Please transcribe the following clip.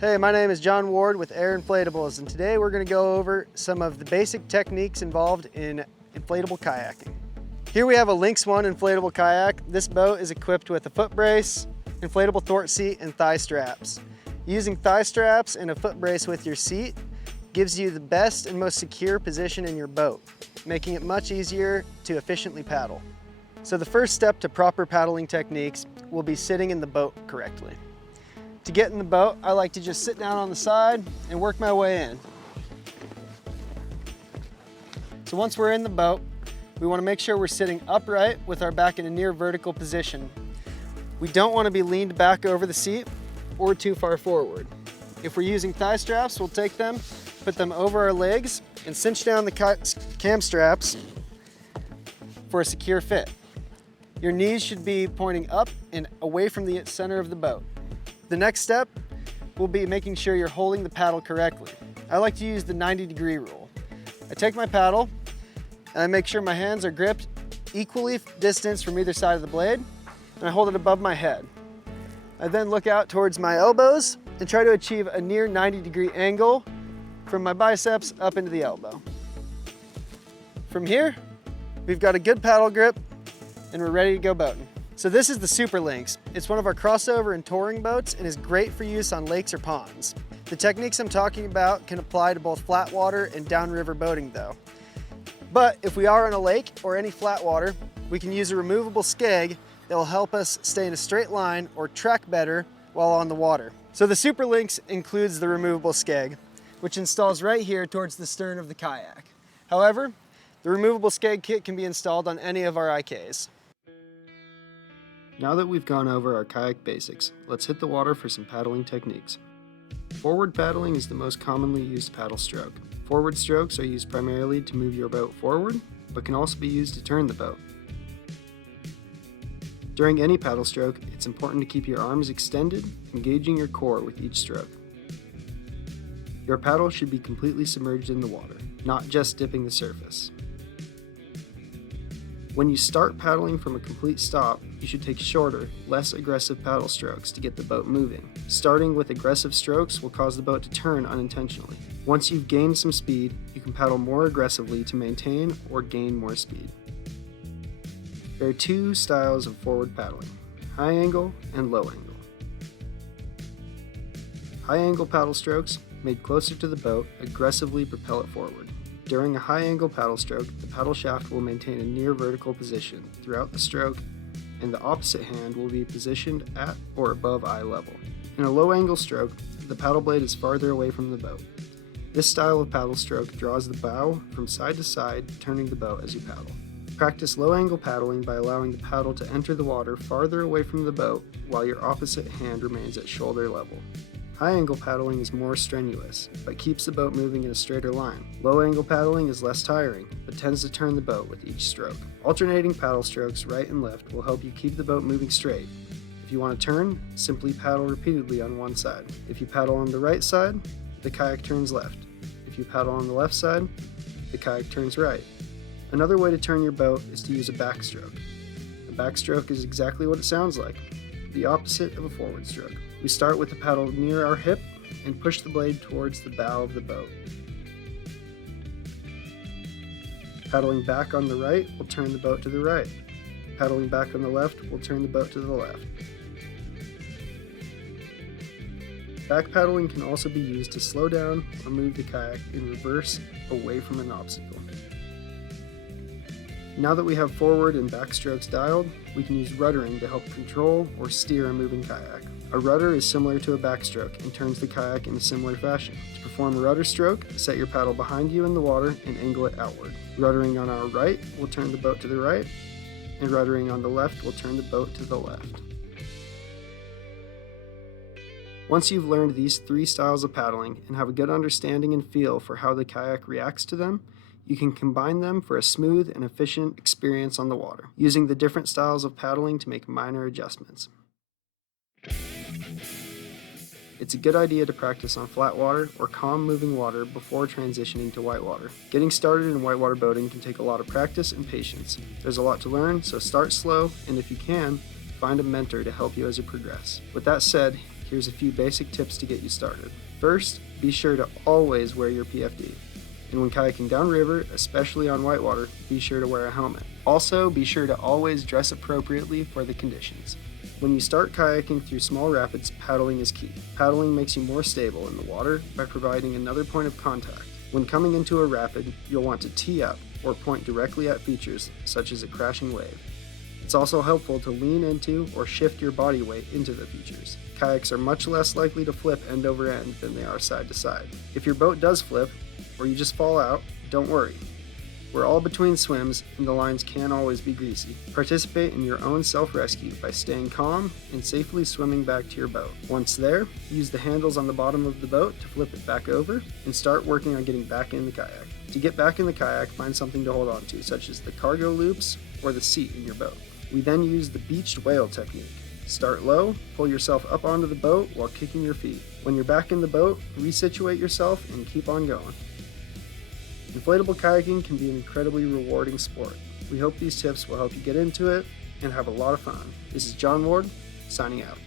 Hey, my name is John Ward with AIRE Inflatables, and today we're going to go over some of the basic techniques involved in inflatable kayaking. Here we have a Lynx 1 inflatable kayak. This boat is equipped with a foot brace, inflatable thwart seat, and thigh straps. Using thigh straps and a foot brace with your seat gives you the best and most secure position in your boat, making it much easier to efficiently paddle. So the first step to proper paddling techniques will be sitting in the boat correctly. To get in the boat, I like to just sit down on the side and work my way in. So once we're in the boat, we want to make sure we're sitting upright with our back in a near vertical position. We don't want to be leaned back over the seat or too far forward. If we're using thigh straps, we'll take them, put them over our legs, and cinch down the cam straps for a secure fit. Your knees should be pointing up and away from the center of the boat. The next step will be making sure you're holding the paddle correctly. I like to use the 90-degree rule. I take my paddle and I make sure my hands are gripped equally distanced from either side of the blade, and I hold it above my head. I then look out towards my elbows and try to achieve a near 90-degree angle from my biceps up into the elbow. From here, we've got a good paddle grip and we're ready to go boating. So this is the Super Lynx. It's one of our crossover and touring boats and is great for use on lakes or ponds. The techniques I'm talking about can apply to both flat water and downriver boating though. But if we are on a lake or any flat water, we can use a removable skeg that will help us stay in a straight line or track better while on the water. So the Super Lynx includes the removable skeg, which installs right here towards the stern of the kayak. However, the removable skeg kit can be installed on any of our IKs. Now that we've gone over our kayak basics, let's hit the water for some paddling techniques. Forward paddling is the most commonly used paddle stroke. Forward strokes are used primarily to move your boat forward, but can also be used to turn the boat. During any paddle stroke, it's important to keep your arms extended, engaging your core with each stroke. Your paddle should be completely submerged in the water, not just dipping the surface. When you start paddling from a complete stop, you should take shorter, less aggressive paddle strokes to get the boat moving. Starting with aggressive strokes will cause the boat to turn unintentionally. Once you've gained some speed, you can paddle more aggressively to maintain or gain more speed. There are two styles of forward paddling, high angle and low angle. High angle paddle strokes, made closer to the boat, aggressively propel it forward. During a high angle paddle stroke, the paddle shaft will maintain a near vertical position throughout the stroke, and the opposite hand will be positioned at or above eye level. In a low angle stroke, the paddle blade is farther away from the boat. This style of paddle stroke draws the bow from side to side, turning the boat as you paddle. Practice low angle paddling by allowing the paddle to enter the water farther away from the boat while your opposite hand remains at shoulder level. High angle paddling is more strenuous, but keeps the boat moving in a straighter line. Low angle paddling is less tiring, but tends to turn the boat with each stroke. Alternating paddle strokes right and left will help you keep the boat moving straight. If you want to turn, simply paddle repeatedly on one side. If you paddle on the right side, the kayak turns left. If you paddle on the left side, the kayak turns right. Another way to turn your boat is to use a backstroke. A backstroke is exactly what it sounds like, the opposite of a forward stroke. We start with the paddle near our hip and push the blade towards the bow of the boat. Paddling back on the right will turn the boat to the right. Paddling back on the left will turn the boat to the left. Back paddling can also be used to slow down or move the kayak in reverse away from an obstacle. Now that we have forward and back strokes dialed, we can use ruddering to help control or steer a moving kayak. A rudder is similar to a backstroke and turns the kayak in a similar fashion. To perform a rudder stroke, set your paddle behind you in the water and angle it outward. Ruddering on our right will turn the boat to the right, and ruddering on the left will turn the boat to the left. Once you've learned these three styles of paddling and have a good understanding and feel for how the kayak reacts to them, you can combine them for a smooth and efficient experience on the water, using the different styles of paddling to make minor adjustments. It's a good idea to practice on flat water or calm moving water before transitioning to whitewater. Getting started in whitewater boating can take a lot of practice and patience. There's a lot to learn, so start slow, and if you can, find a mentor to help you as you progress. With that said, here's a few basic tips to get you started. First, be sure to always wear your PFD. And when kayaking downriver, especially on whitewater, be sure to wear a helmet. Also, be sure to always dress appropriately for the conditions. When you start kayaking through small rapids, paddling is key. Paddling makes you more stable in the water by providing another point of contact. When coming into a rapid, you'll want to tee up or point directly at features such as a crashing wave. It's also helpful to lean into or shift your body weight into the features. Kayaks are much less likely to flip end over end than they are side to side. If your boat does flip, or you just fall out, don't worry. We're all between swims, and the lines can always be greasy. Participate in your own self-rescue by staying calm and safely swimming back to your boat. Once there, use the handles on the bottom of the boat to flip it back over and start working on getting back in the kayak. To get back in the kayak, find something to hold on to, such as the cargo loops or the seat in your boat. We then use the beached whale technique. Start low, pull yourself up onto the boat while kicking your feet. When you're back in the boat, resituate yourself and keep on going. Inflatable kayaking can be an incredibly rewarding sport. We hope these tips will help you get into it and have a lot of fun. This is John Ward, signing out.